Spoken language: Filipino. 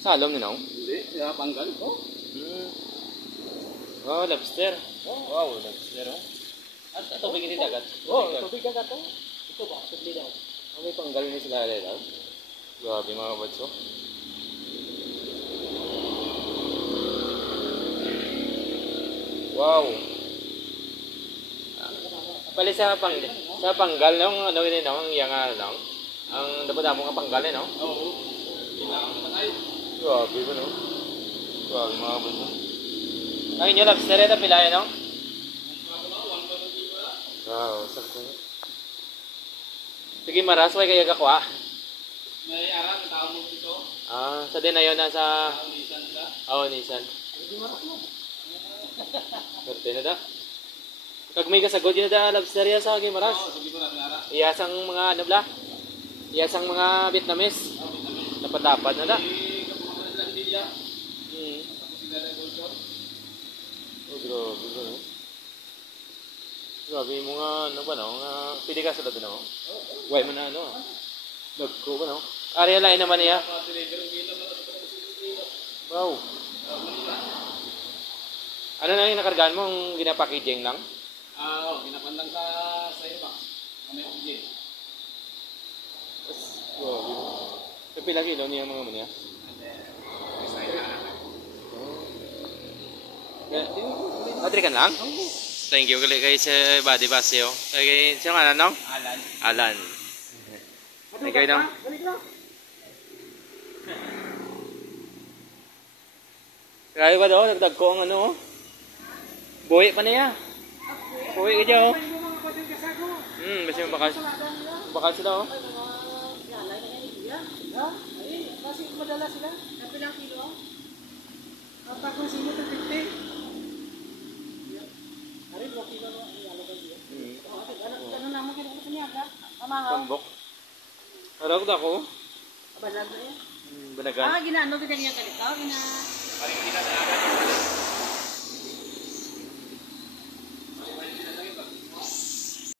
Salom nila? Hindi, panggal ko. Oh, lobster. Wow, lobster. At tubig hindi dagat. Tubig dagat to. Ito ba? Tubig dagat. May panggal ni sila daw. Grabe mga batso. Wow. Pali sa panggal nung ano yun ang yang lang. Ang dapat mo nga panggal no? Oo. Kailangan matay. Grabe ko no. Grabe mga batso. Ang inyo lobster ito pila no? Wow, sakto. Sige maras way kaya kakwa. May ara tao mo dito. Sa din ayon na sa Nissan ka. Nissan. Pwede na da. Kag may kasagod yun na da lobster ya sa Gimaras. Sige maras ara. Iyasang mga ano bla? Iyasang mga Vietnamese. Dapat na da. Grabe. Grabe mo nga ano ba no? Pili ka sa labi no? Why mo na ano? Nagko ba no? Area line naman niya. Wow. Ano na yung nakargaan mo? Ang ginapakijing lang? Oo, ginapandang sa iyo ba? May oxygen. Wow. Pila kilo niya mga mo niya? Patrikan lang? Thank you kay sa Body Basio. Kay sino nga no? Alan. Thank you daw. Kaya ba daw nagdag ko ang ano? Buhi pa niya. Buhi ka dyan. Basta yung bakal sila oh. Kasi madala sila. Kapilang kilo. Ang takong sino ito 50. Ari 2 kilo no ang ilalagay diyan. Ano na mo kini niya ka? Amahaw. Tambok. Arag da ko. Balag na yan. Banagan. Ginano kita niya ganito. Gina.